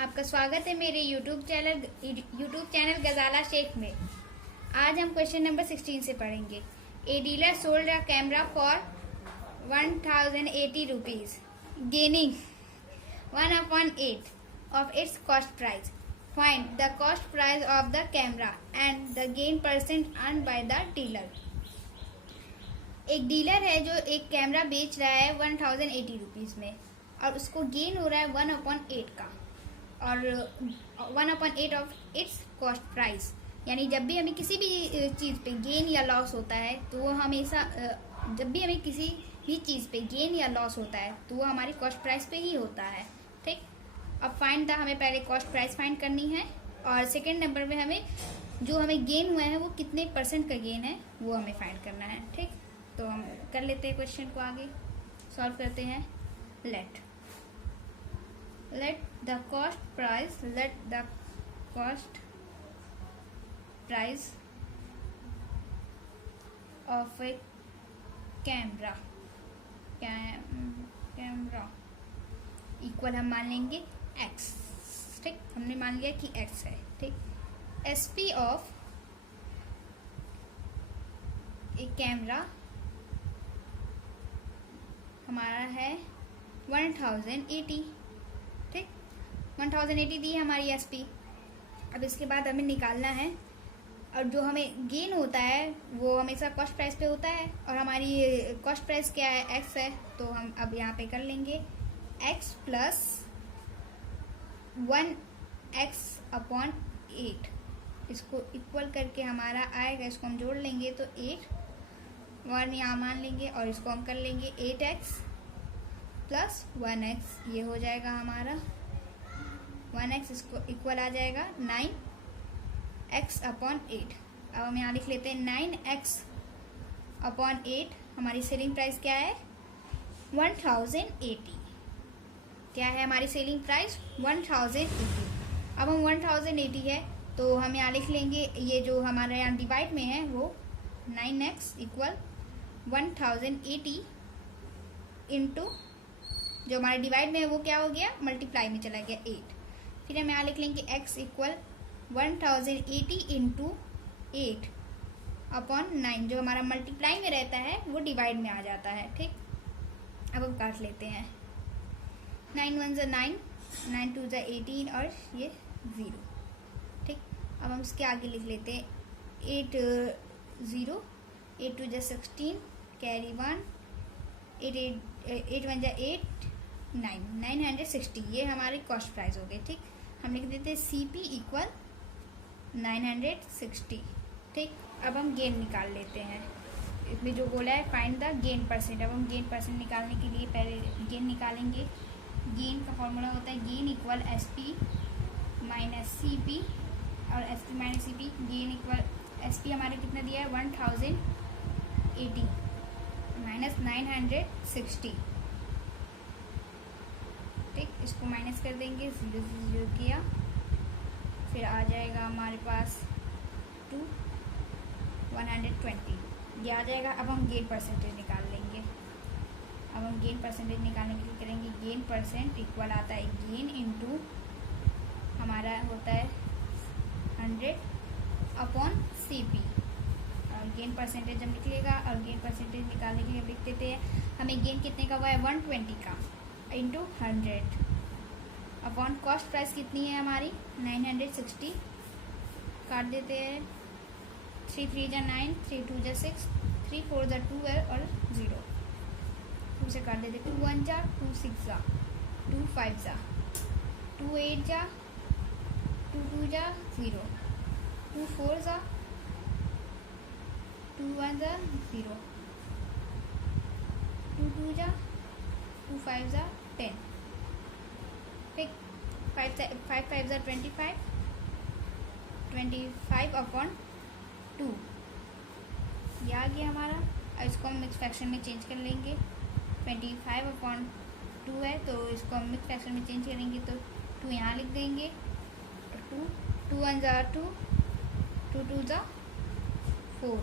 आपका स्वागत है मेरे यूट्यूब चैनल गजाला शेख में। आज हम क्वेश्चन नंबर 16 से पढ़ेंगे। A dealer sold a camera for 1080 rupees gaining 1/8 of its cost price. Find the cost price of the camera and the gain % earned by the dealer. एक डीलर है जो एक camera बेच रहा है 1080 रुपीज में और उसको गेन हो रहा है 1/8 का और 1/8 ऑफ इट्स कॉस्ट प्राइस। यानी जब भी हमें किसी भी चीज़ पे गेन या लॉस होता है तो वो हमेशा जब भी हमें किसी भी चीज़ पे गेन या लॉस होता है तो वो हमारी कॉस्ट प्राइस पे ही होता है। ठीक, अब फाइंड द हमें पहले कॉस्ट प्राइस फाइंड करनी है और सेकेंड नंबर में हमें जो हमें गेन हुआ है वो कितने % का गेन है वो हमें फाइंड करना है। ठीक, तो हम कर लेते हैं क्वेश्चन को आगे सॉल्व करते हैं। Let the cost price of a camera इक्वल हम मान लेंगे x। ठीक, हमने मान लिया कि x है। ठीक, SP ऑफ एक कैमरा हमारा है 1080। ठीक, 1080 दी है हमारी एसपी। अब इसके बाद हमें निकालना है और जो हमें गेन होता है वो हमेशा कॉस्ट प्राइस पे होता है और हमारी कॉस्ट प्राइस क्या है, एक्स है। तो हम अब यहाँ पे कर लेंगे x प्लस 1x/8। इसको इक्वल करके हमारा आएगा, इसको हम जोड़ लेंगे तो 8 1 यहाँ मान लेंगे और इसको हम कर लेंगे 8x प्लस 1x। ये हो जाएगा हमारा 1x, इसको इक्वल आ जाएगा 9x/8। अब हम यहाँ लिख लेते हैं 9x/8। हमारी सेलिंग प्राइस क्या है 1080। क्या है हमारी सेलिंग प्राइस 1080। अब हम 1080 है तो हम यहाँ लिख लेंगे, ये जो हमारे यहाँ डिवाइड में है वो 9x इक्वल 1080 इंटू जो हमारे डिवाइड में है वो क्या हो गया, मल्टीप्लाई में चला गया 8। फिर हम यहाँ लिख लेंगे x इक्वल 1080 इंटू 8/9। जो हमारा मल्टीप्लाई में रहता है वो डिवाइड में आ जाता है। ठीक, अब हम काट लेते हैं 9 1 9, 9 2 18 और ये 0। ठीक, अब हम इसके आगे लिख लेते हैं 8 0, 8 2 16 कैरी 1, 8 1 8 9, 960। ये हमारी कॉस्ट प्राइस हो गई। ठीक, हम लिख देते हैं CP इक्वल 960। ठीक, अब हम गेन निकाल लेते हैं। इसमें जो बोला है फाइंड द गेन %। अब हम गेन % निकालने के लिए पहले गेन निकालेंगे। गेन का फॉर्मूला होता है gain equal SP minus CP और SP minus CP। Gain equal SP हमारे कितना दिया है 1080 माइनस 960। ठीक, इसको माइनस कर देंगे, 0 से 0 किया, फिर आ जाएगा हमारे पास 2 120 ये आ जाएगा। अब हम गेन % निकाल लेंगे। अब हम गेन % निकालने के लिए करेंगे गेन % इक्वल आता है गेन इंटू हमारा होता है 100/CP। गेन % जब निकलेगा और गेन % निकालने के लिए लिख देते हैं हमें गेन कितने का हुआ है 120 का इंटू 100 कॉस्ट प्राइस कितनी है हमारी 960। काट देते हैं 3 3 9, 3 2 6, 3 4 12 और 0। 2 से काट देते 2 1 2 6 2 5 2 8 2 2 0, 2 4 2 1 0, 2 2 2 5 10। ठीक, 5 5 25 25/2 ये आ गया हमारा। और इसको हम मिक्स फ्रैक्शन में चेंज कर लेंगे। 25/2 है तो इसको हम मिक्स फ्रैक्शन में चेंज करेंगे तो 2 यहाँ लिख देंगे, 2 1 2, 2 2 4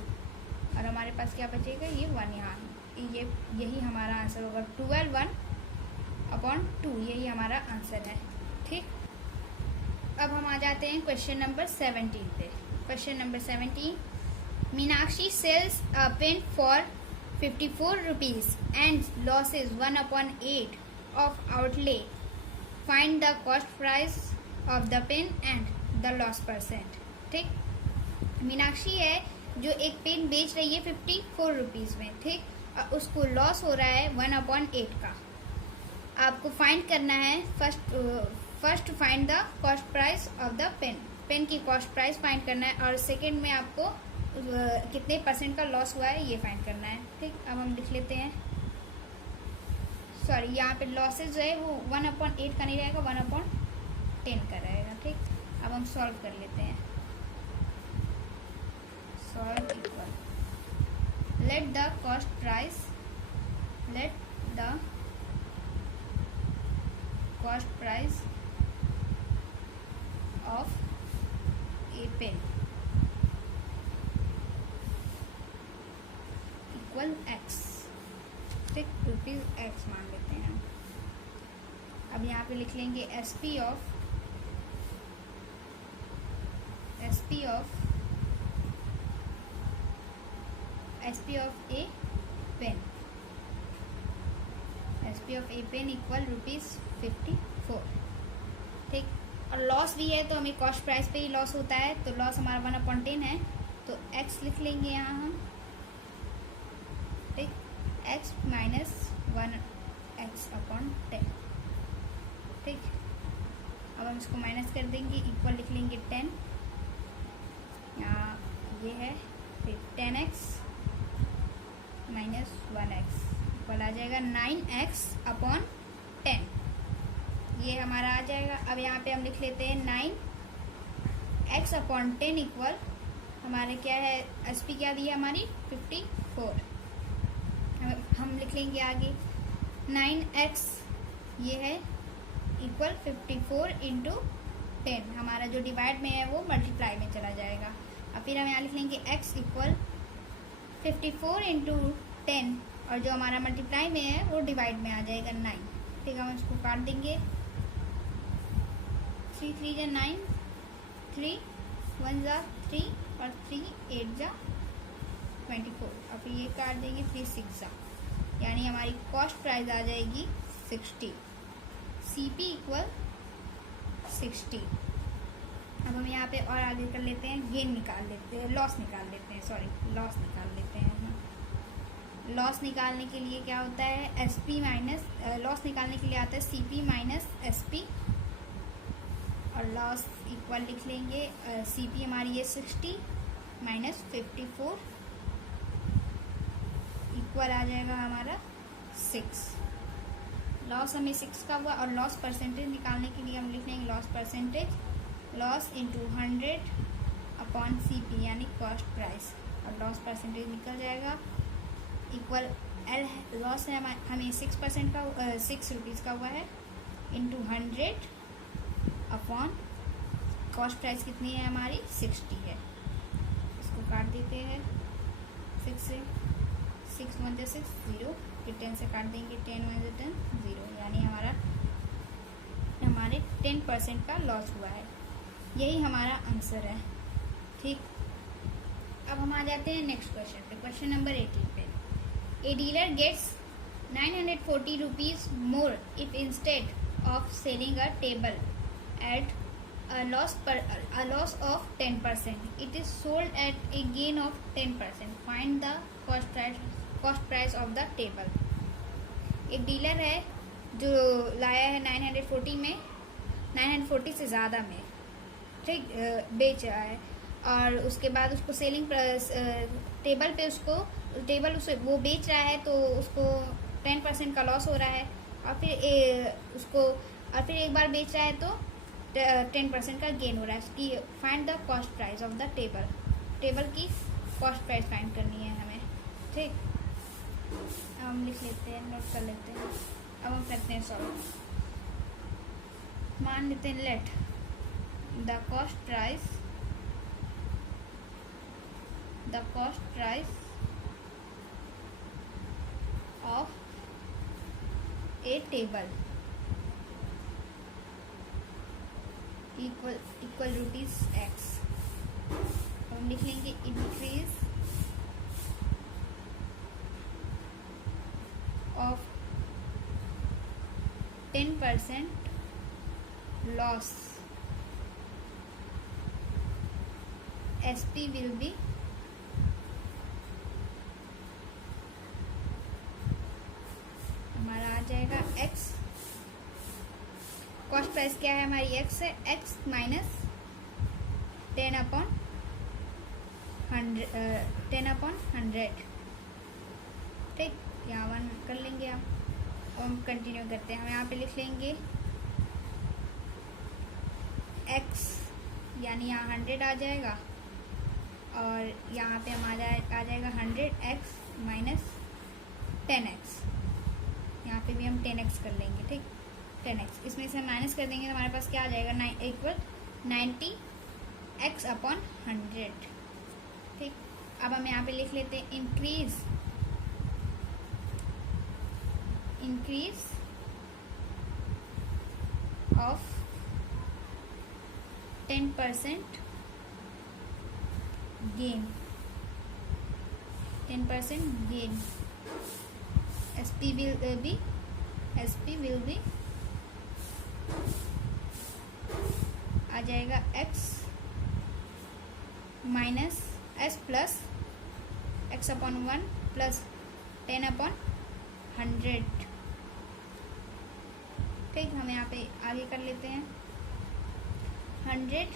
और हमारे पास क्या बचेगा ये 1 यहाँ। यही हमारा आंसर होगा 12/1/2। यही हमारा आंसर है। ठीक। अब हम आ जाते हैं क्वेश्चन नंबर 17 पे। Question number 17, Meenakshi sells a pen for 54 rupees and losses 1/8 of outlay. Find the cost price of the pen and the loss percent. ठीक, मीनाक्षी है जो एक पेन बेच रही है 54 रुपीज़ में, ठीक, और उसको लॉस हो रहा है 1/8 का। आपको फाइंड करना है first find the cost price of the pen, pen की कॉस्ट प्राइस फाइंड करना है, और सेकेंड में आपको कितने परसेंट का लॉस हुआ है ये फाइंड करना है। ठीक, अब हम लिख लेते हैं, सॉरी यहाँ पे लॉसेज जो है वो 1/8 का नहीं रहेगा, 1/10 का रहेगा। ठीक, अब हम सॉल्व कर लेते हैं। Solve equal let the cost price of a pen equal x. ठीक, ₹x मान लेते हैं। अब यहाँ पे लिख लेंगे S P of a pen equal ₹54। ठीक, और लॉस भी है तो हमें कॉस्ट प्राइस पे ही लॉस होता है, तो लॉस हमारा 1/10 है, तो x लिख लेंगे यहाँ हम। ठीक, x माइनस 1x/10। ठीक, अब हम इसको माइनस कर देंगे, इक्वल लिख लेंगे 10, यहाँ ये है, फिर 10x माइनस 1x इक्वल आ जाएगा 9x/10। ये हमारा आ जाएगा। अब यहाँ पे हम लिख लेते हैं 9x/10 इक्वल हमारे क्या है, एस पी क्या दी है हमारी 54। हम लिख लेंगे आगे 9x ये है इक्वल 54 इंटू 10, हमारा जो डिवाइड में है वो मल्टीप्लाई में चला जाएगा। और फिर हम यहाँ लिख लेंगे x इक्वल 54 इंटू 10, और जो हमारा मल्टीप्लाई में है वो डिवाइड में आ जाएगा 9। ठीक है, हम इसको काट देंगे, 3 3 जा 9, 3 1 जा 3 और 3 8 जा 24, और फिर ये काट देंगे 3 6 जा, यानी हमारी कॉस्ट प्राइस आ जाएगी 60। CP equal 60। अब हम यहाँ पे और आगे कर लेते हैं, गेन निकाल लेते हैं, लॉस निकाल लेते हैं, लॉस निकाल लेते हैं। लॉस निकालने के लिए क्या होता है, SP माइनस, लॉस निकालने के लिए आता है CP माइनस SP, और लॉस इक्वल लिख लेंगे CP हमारी ये 60 माइनस 54 इक्वल आ जाएगा हमारा 6। लॉस हमें 6 का हुआ, और लॉस परसेंटेज निकालने के लिए हम लिख लेंगे loss percentage, loss into 100/CP यानी कॉस्ट प्राइस, और लॉस परसेंटेज निकल जाएगा इक्वल L, लॉस है हमें 6% का 6 रुपीज़ का हुआ है, इंटू 100 कॉस्ट प्राइस कितनी है हमारी 60 है। इसको काट देते हैं 6 से, 6 1 जा 6 0, फिर 10 से काट देंगे, 10 1 जा 10 0, यानी हमारे 10% का लॉस हुआ है। यही हमारा आंसर है। ठीक, अब हम आ जाते हैं नेक्स्ट क्वेश्चन पे, क्वेश्चन नंबर 18 पे। A dealer gets 940 rupees more if instead of selling a table at a loss of 10%, it is sold at a gain of 10%. Find the cost price of the table. एक dealer है जो लाया है 940 में, 940 से ज़्यादा में, ठीक, बेच रहा है, और उसके बाद उसको सेलिंग टेबल पे वो बेच रहा है, तो उसको 10% का लॉस हो रहा है, और फिर एक बार बेच रहा है तो 10% का गेन हो रहा है। उसकी find the cost price of the table की कॉस्ट प्राइस फाइंड करनी है हमें। ठीक, हम लिख लेते हैं, नोट कर लेते हैं। अब हम करते हैं सॉल्व। मान लेते हैं late the cost price of a table equal rupees x. हम लिख लेंगे increase of 10% loss SP will be हमारा आ जाएगा x। कॉस्ट प्राइस क्या है हमारी x है, x माइनस 10/100 ठीक। यहाँ 1 कर लेंगे आप और हम कंटिन्यू करते हैं। हम यहाँ पे लिख लेंगे x यानी यहाँ 100 आ जाएगा और यहाँ पे हम आ जाएगा 100x माइनस 10x। यहाँ पे भी हम 10x कर लेंगे ठीक, 10x। इसमें से माइनस कर देंगे तो हमारे पास क्या आ जाएगा, इक्वल 90x/100 ठीक। अब हम यहाँ पे लिख लेते हैं increase of 10% gain SP will be आ जाएगा x minus s plus x/1 plus 10/100 ठीक। हम यहाँ पे आगे कर लेते हैं 100x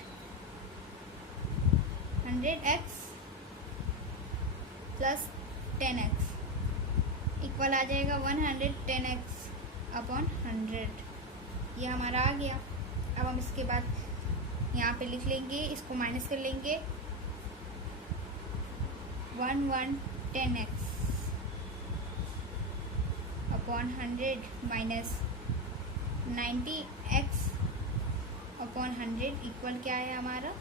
प्लस 10x इक्वल आ जाएगा 110x/100। ये हमारा आ गया। अब हम इसके बाद यहाँ पे लिख लेंगे, इसको माइनस कर लेंगे 110x/100 माइनस 90x/100 इक्वल क्या है हमारा,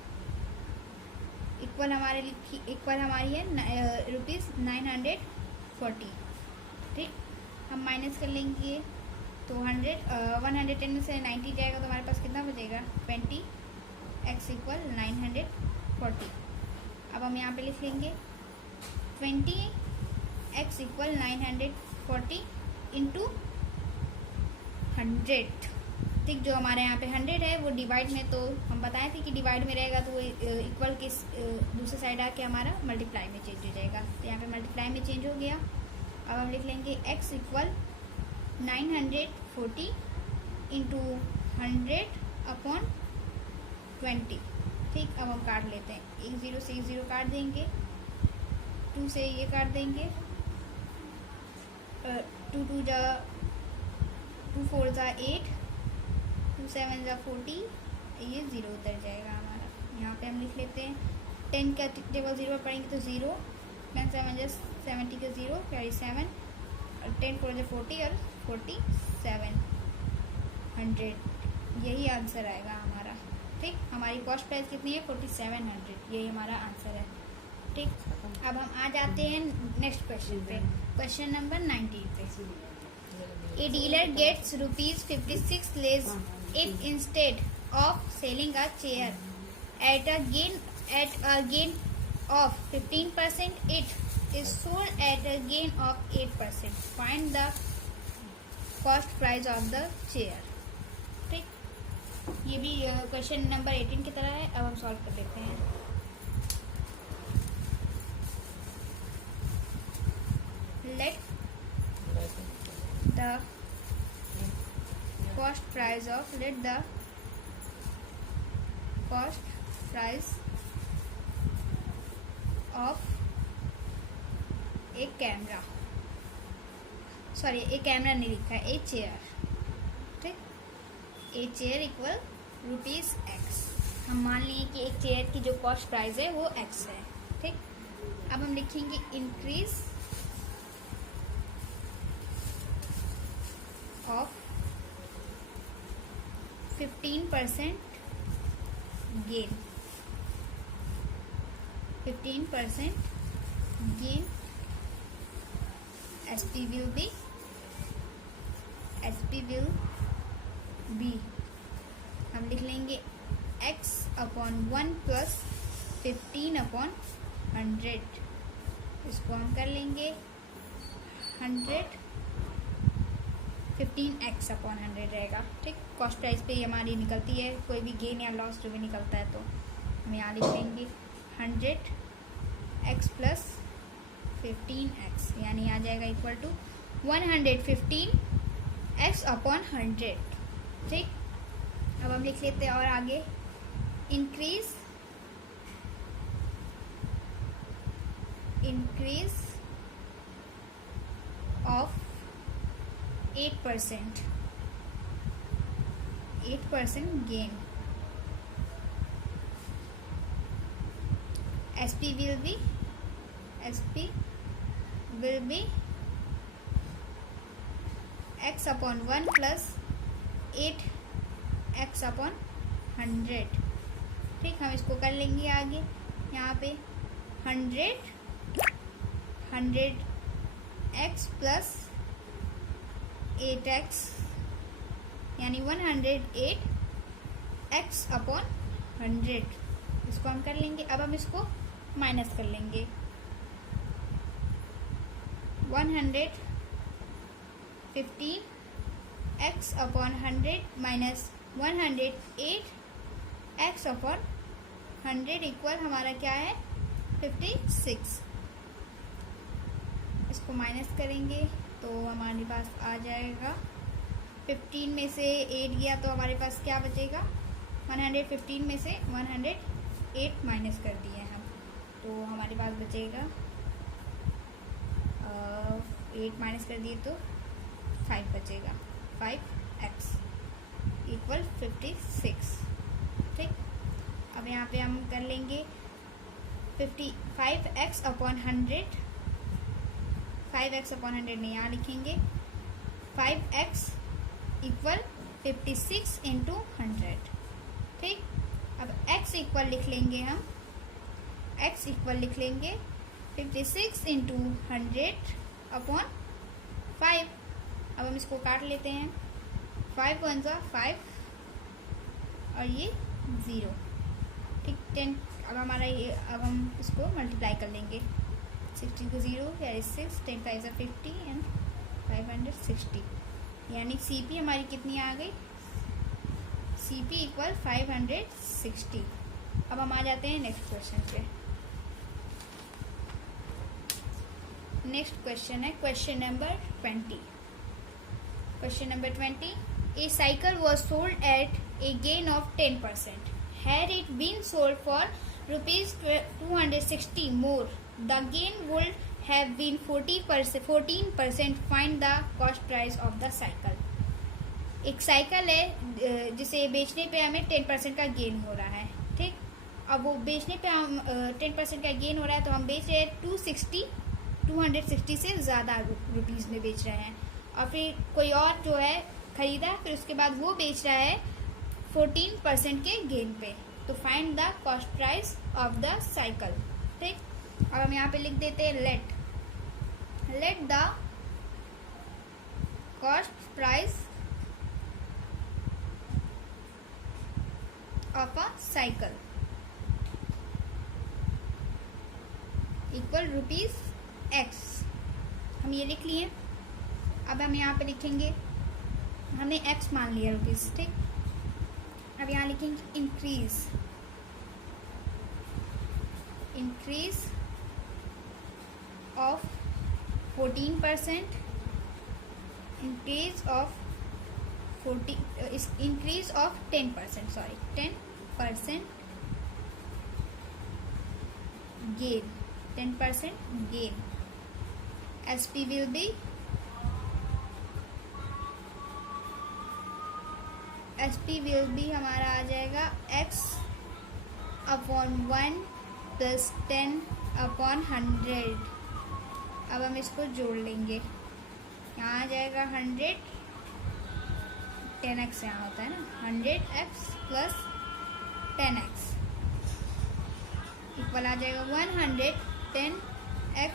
इक्वल हमारी है ₹940 ठीक। हम माइनस कर लेंगे तो 110 में से 90 जाएगा तो हमारे पास कितना बचेगा, 20x = 940। अब हम यहाँ पे लिख लेंगे 20x = 940 इंटू 100 ठीक। जो हमारे यहाँ पे 100 है वो डिवाइड में, तो हम बताए थे कि डिवाइड में रहेगा तो वो इक्वल के दूसरे साइड आके हमारा मल्टीप्लाई में चेंज हो जाएगा। तो यहाँ पे मल्टीप्लाई में चेंज हो गया। अब हम लिख लेंगे x = 940 इंटू 100/20 ठीक। अब हम काट लेते हैं, 1 0 से 1 0 काट देंगे, 2 से ये काट देंगे, 2 2 जा 2 4 जा 8, 2 7 जा 40, ये 0 उतर जाएगा हमारा। यहाँ पे हम लिख लेते हैं 10 का टेबल 0 पर पढ़ेंगे तो 0, 10 7 जा 70 का 0 कैरी 7 और 10 4 जा 40 और 47 100। यही आंसर आएगा हमारा ठीक। हमारी कॉस्ट प्राइस कितनी है, 4700। यही हमारा आंसर है ठीक। अब हम आ जाते हैं नेक्स्ट क्वेश्चन पे, क्वेश्चन नंबर 19 पे। A dealer gets ₹56 less if instead of selling a chair at a gain of 15%, it is sold at a gain of 8%. Find the cost price of the chair ठीक। ये भी question number 18 की तरह है। अब हम solve कर लेते हैं। Let the cost price of a camera, एक कैमरा नहीं लिखा है, ए चेयर ठीक। A chair equal ₹x। हम मान लिए कि एक चेयर की जो कॉस्ट प्राइस है वो x है ठीक। अब हम लिखेंगे increase of 15% gain, 15% gain SP will be हम लिख लेंगे एक्स अपॉन 1 प्लस 15 अपॉन 100। इसको हम कर लेंगे 100, 15x अपॉन 100 रहेगा। ठीक, कॉस्ट प्राइस पे हमारी निकलती है, कोई भी गेन या लॉस जो भी निकलता है तो हम यहाँ लिख लेंगे 100x प्लस 15x, यानी आ जाएगा इक्वल टू 115x अपॉन 100। ठीक, अब हम लिख लेते हैं और आगे increase of 8% gain। SP will be x upon 1 plus 8x upon 100। ठीक, हम इसको कर लेंगे आगे यहाँ पे 100x प्लस 8x, यानी 108x अपॉन 100। इसको हम कर लेंगे। अब हम इसको माइनस कर लेंगे 115x upon 100 minus 108x upon 100 equal हमारा क्या है 56। इसको माइनस करेंगे तो हमारे पास आ जाएगा 15 में से 8 गया तो हमारे पास क्या बचेगा 115 में से 108 माइनस कर दिए हम तो हमारे पास बचेगा 8 माइनस कर दिए तो 5 बचेगा, 5x इक्वल 56। ठीक, अब यहाँ पे हम कर लेंगे 55x अपॉन 100, 5x अपॉन 100 में यहाँ लिखेंगे 5x इक्वल 56 इंटू 100। ठीक, अब x इक्वल लिख लेंगे हम, x इक्वल लिख लेंगे 56 इंटू 100 अपॉन 5। अब हम इसको काट लेते हैं, 5 1 सा 5 और ये 0। ठीक, 10। अब हमारा ये, अब हम इसको मल्टीप्लाई कर लेंगे 60 को 0 यानी 6, 10 5 सा 50 एंड 560, यानी CP हमारी कितनी आ गई, CP इक्वल 560। अब हम आ जाते हैं नेक्स्ट क्वेश्चन पे। नेक्स्ट क्वेश्चन है question number 20। Question number 20, a cycle was sold at a gain of 10%. Had it been sold for rupees 260 more, the gain would have been 14%. Find the cost price of the cycle. एक cycle है जिसे बेचने पे हमें 10% का gain हो रहा है। ठीक, अब वो बेचने पे हम 10% का गेन हो रहा है तो हम बेच रहे हैं 260 से ज़्यादा रुपीज़ में बेच रहे हैं, और फिर कोई और जो है खरीदा, फिर उसके बाद वो बेच रहा है 14% के गेन पे। तो find the cost price of the cycle. ठीक, अब हम यहाँ पे लिख देते हैं late the cost price of a cycle equal rupees x। हम ये लिख लिए। अब हम यहाँ पे लिखेंगे, हमने x मान लिया रुपीज। ठीक, अब यहाँ लिखेंगे increase of 14%, increase of 10%, sorry 10% gain, 10% gain। SP will be हमारा आ जाएगा x अपॉन 1 प्लस 10 अपॉन 100। अब हम इसको जोड़ लेंगे, यहाँ आ जाएगा 100, 10x यहाँ होता है ना, 100x प्लस 10x इक्वल आ जाएगा 110x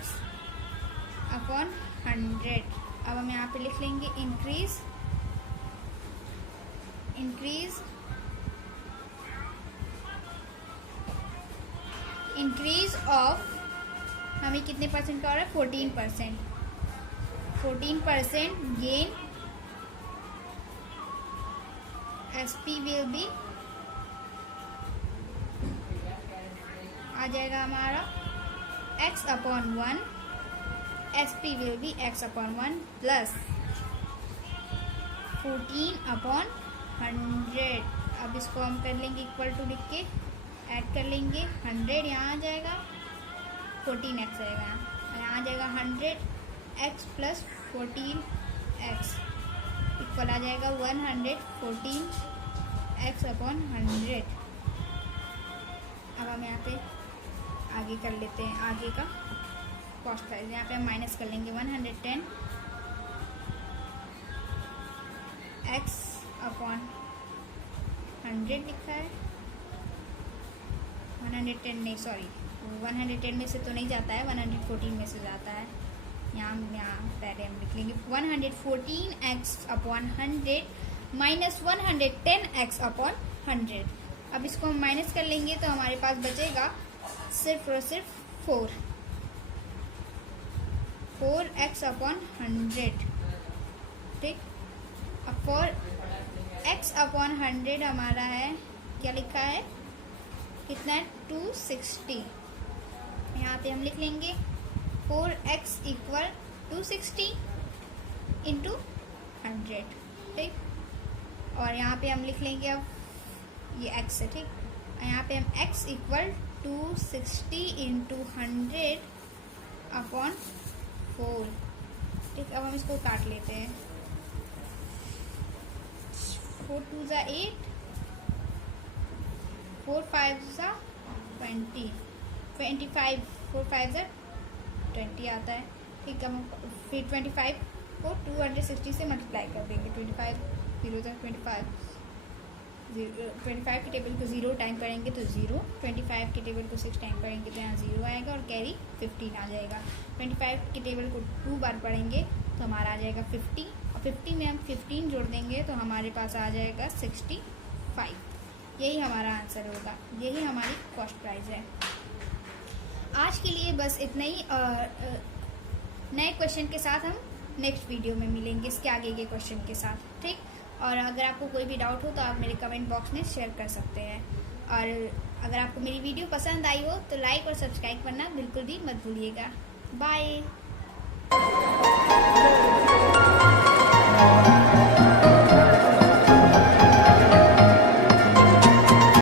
अपॉन 100। अब हम यहाँ पे लिख लेंगे इंक्रीज इंक्रीज ऑफ हमें कितने परसेंट का हो रहा है 14%। 14% गेन SP विल बी आ जाएगा हमारा x/1 SP will be x/1 plus 14/100। अब इसको हम कर लेंगे इक्वल टू लिख के ऐड कर लेंगे 100 यहाँ आ जाएगा 14x आएगा यहाँ आ जाएगा 100x प्लस 14x इक्वल आ जाएगा 114x/100। अब हम यहाँ पे आगे कर लेते हैं आगे का कॉस्ट प्राइस। यहाँ पे हम माइनस कर लेंगे 110x/100 लिखा है 110 नहीं सॉरी 110 में से तो नहीं जाता है 114 में से जाता है। यहाँ पहले हम लिख लेंगे 114x/100 माइनस 110x/100। अब इसको हम माइनस कर लेंगे तो हमारे पास बचेगा सिर्फ और सिर्फ 4x/100। ठीक, अब 4x/100 हमारा है क्या लिखा है कितना है 260। यहाँ पे हम लिख लेंगे 4x इक्वल 260 इंटू 100। ठीक, और यहाँ पे हम लिख लेंगे अब ये x है। ठीक, यहाँ पे हम x इक्वल 260 इंटू 100/4। ठीक, अब हम इसको काट लेते हैं 4 2 ज़ा 8 4 5 ज़ा 20 25 4 5 ज़ा 20 आता है। ठीक है, हम फिर 25 को 260 से मल्टीप्लाई कर देंगे 25 0 ज़ा 25 25 के टेबल को 0 टाइम करेंगे तो 0, 25 के टेबल को 6 टाइम करेंगे तो यहाँ 0 आएगा और कैरी 15 आ जाएगा। 25 के टेबल को 2 बार पढ़ेंगे तो हमारा आ जाएगा 50 और 50 में हम 15 जोड़ देंगे तो हमारे पास आ जाएगा 65। यही हमारा आंसर होगा, यही हमारी कॉस्ट प्राइस है। आज के लिए बस इतना ही। नए क्वेश्चन के साथ हम नेक्स्ट वीडियो में मिलेंगे इसके आगे के क्वेश्चन के साथ। ठीक, और अगर आपको कोई भी डाउट हो तो आप मेरे कमेंट बॉक्स में शेयर कर सकते हैं। और अगर आपको मेरी वीडियो पसंद आई हो तो लाइक और सब्सक्राइब करना बिल्कुल भी मत भूलिएगा। बाय।